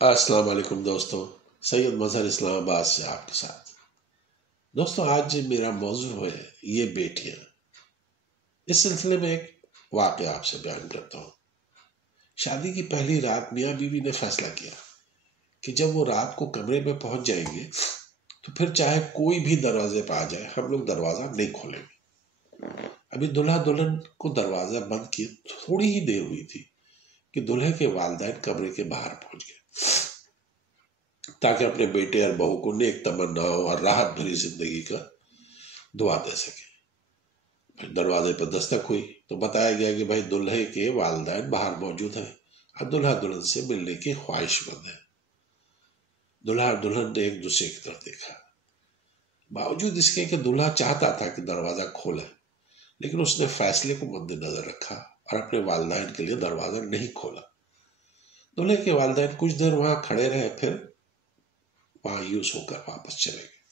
السلام علیکم دوستوں، سید مظہر اسلام آباد سے آپ کے ساتھ۔ دوستوں، آج میرا موضوع ہے یہ بیٹیاں۔ اس سلسلے میں ایک واقعہ آپ سے بیان کرتا ہوں۔ شادی کی پہلی رات میاں بیوی نے فیصلہ کیا کہ جب وہ رات کو کمرے میں پہنچ جائیں گے تو پھر چاہے کوئی بھی دروازے پہ آ جائے، ہم لوگ دروازہ نہیں کھولیں گے۔ ابھی دلہا دلہن کو دروازہ بند کیے تھوڑی ہی دیر ہوئی تھی کہ دلہے کے والدین کمرے کے باہر پہنچ گئے تاکہ اپنے بیٹے اور بہو کو نیک تمناؤں اور راحت بھری زندگی کا دعا دے سکے۔ دروازے پر دستک ہوئی تو بتایا گیا کہ بھائی دلہے کے والدین باہر موجود ہیں اور دلہا دلہن سے ملنے کی خواہش مند ہے۔ دلہا اور دلہن نے ایک دوسرے کی طرف دیکھا، باوجود اس کے کہ دلہا چاہتا تھا کہ دروازہ کھولے، لیکن اس نے فیصلے کو مد نظر رکھا اور اپنے والدین کے لیے دروازہ نہیں کھولا۔ دلہے کے والدین کچھ دیر وہاں کھڑے رہے، پھر مایوس ہو کر واپس چلے گئے۔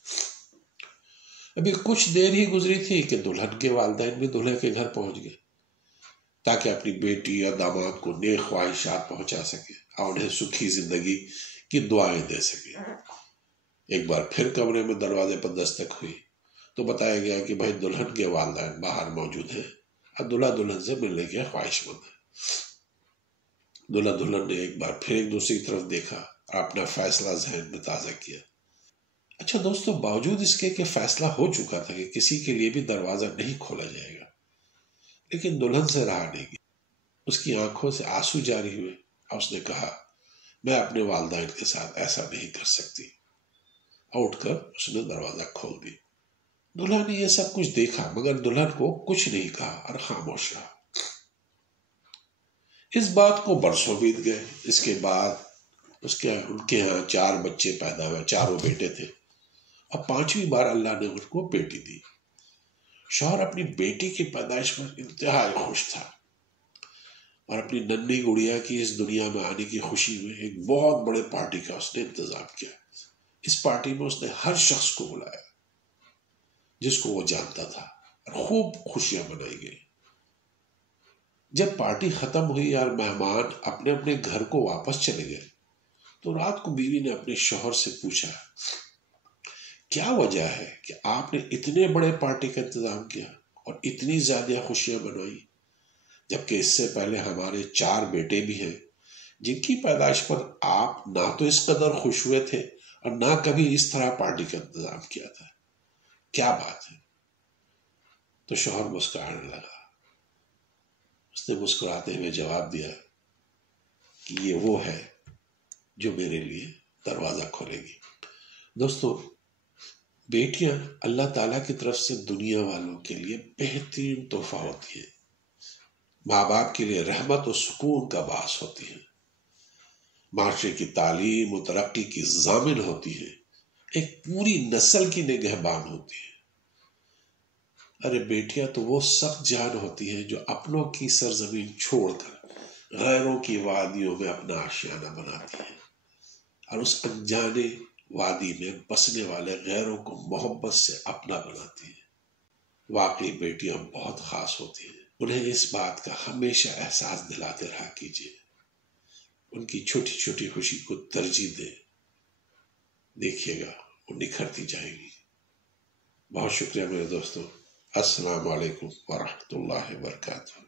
ابھی کچھ دیر ہی گزری تھی کہ دلہن کے والدین بھی دلہے کے گھر پہنچ گئے تاکہ اپنی بیٹی یا داماد کو نیک خواہشات پہنچا سکے اور انہیں سکھی زندگی کی دعائیں دے سکے۔ ایک بار پھر کمرے میں دروازے پر دستک ہوئی تو بتایا گیا کہ بھائی دلہن کے والدین باہر موجود ہیں اور دلہا دلہن سے ملنے کے خواہش مند ہیں۔ دلہا دلہن نے ایک بار پھر ایک دوسری کی طرف دیکھا اور اپنا فیصلہ ذہن میں تازہ کیا۔ اچھا دوستو، باوجود اس کے کہ فیصلہ ہو چکا تھا کہ کسی کے لیے بھی دروازہ نہیں کھولا جائے گا، لیکن دلہن سے رہا نہیں گیا۔ اس کی آنکھوں سے آنسو جاری ہوئے اور اس نے کہا، میں اپنے والدین کے ساتھ ایسا نہیں کر سکتی۔ اور اٹھ کر اس نے دروازہ کھول دیا۔ دلہا نے یہ سب کچھ دیکھا مگر دلہن کو کچھ نہیں کہا اور خاموش رہا۔ اس بات کو برسوں بیت گئے۔ اس کے بعد ان کے ہاں 4 بچے پیدا ہوئے، چاروں بیٹے تھے، اور 5ویں بار اللہ نے ان کو بیٹی دی۔ شوہر اپنی بیٹی کی پیدائش پر انتہائی خوش تھا اور اپنی ننھی گڑیا کی اس دنیا میں آنے کی خوشی میں ایک بہت بڑے پارٹی کا اس نے انتظام کیا۔ اس پارٹی میں اس نے ہر شخص کو بلایا جس کو وہ جانتا تھا اور خوب خوشیاں منائی گئی۔ جب پارٹی ختم ہوئی اور مہمان اپنے اپنے گھر کو واپس چلے گئے تو رات کو بیوی نے اپنے شوہر سے پوچھا، کیا وجہ ہے کہ آپ نے اتنے بڑے پارٹی کا انتظام کیا اور اتنی زیادہ خوشیاں منائی، جبکہ اس سے پہلے ہمارے 4 بیٹے بھی ہیں جن کی پیدائش پر آپ نہ تو اس قدر خوش ہوئے تھے اور نہ کبھی اس طرح پارٹی کا انتظام کیا تھا، کیا بات ہے؟ تو شوہر مسکرانے لگا۔ اس نے مسکراتے ہوئے جواب دیا کہ یہ وہ ہے جو میرے لیے دروازہ کھولے گی۔ دوستو، بیٹیاں اللہ تعالیٰ کی طرف سے دنیا والوں کے لیے بہترین تحفہ ہوتی ہیں، ماں باپ کے لیے رحمت و سکون کا باعث ہوتی ہیں، معاشرے کی تعلیم و ترقی کی ضامن ہوتی ہیں، ایک پوری نسل کی نگہبان ہوتی ہیں۔ ارے بیٹیاں تو وہ سخت جان ہوتی ہیں جو اپنوں کی سرزمین چھوڑ کر غیروں کی وادیوں میں اپنا آشیانہ بناتی ہیں اور اس انجانے وادی میں بسنے والے غیروں کو محبت سے اپنا بناتی ہیں۔ واقعی بیٹیاں بہت خاص ہوتی ہیں، انہیں اس بات کا ہمیشہ احساس دلاتے رہا کیجیے، ان کی چھوٹی چھوٹی خوشی کو ترجیح دیں، دیکھیے گا وہ نکھرتی جائیں گی۔ بہت شکریہ میرے دوستوں، السلام علیکم ورحمۃ اللہ وبرکاتہ۔